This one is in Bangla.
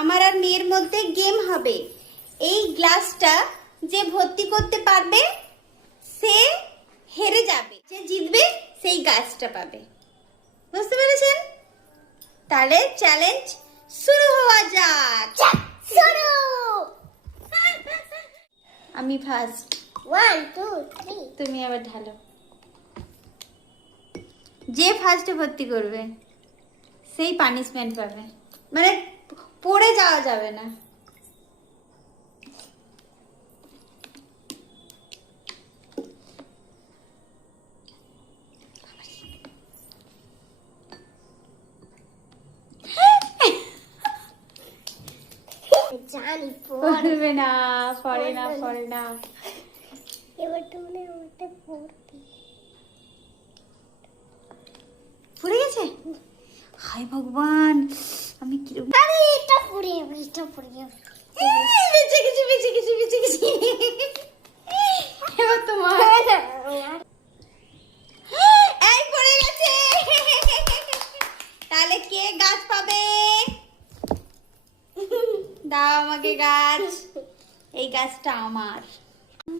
আমার আর মেয়ের মধ্যে গেম হবে। এই গ্লাসটা যে ভর্তি করতে পারবে সে হেরে যাবে, যে জিতবে সেই গাছটা পাবে। বুঝতে পেরেছেন? তাহলে চ্যালেঞ্জ শুরু হওয়া যাক। শুরু। আমি ফার্স্ট। 1 2 3। তুমি আবার ঢালো। যে ফার্স্টে ভর্তি করবে সেই পানিশমেন্ট পাবে, মানে পড়ে যাওয়া যাবে না। জানি পড়বে না, পড়ে না, পড়ে না। এবার তুমি ওটা পড়তে। পড়ে গেছে? হায় ভগবান, আমি কি আরে এটা পড়ে যাবে, এটা পড়ে যাবে। বেঁচে গেছি, বেঁচে গেছি, বেঁচে গেছি। এবার তোমার। এই পড়ে গেছে। তাহলে কে গাছ পাবে? দাও আমাকে গাছ। এই গাছটা আমার।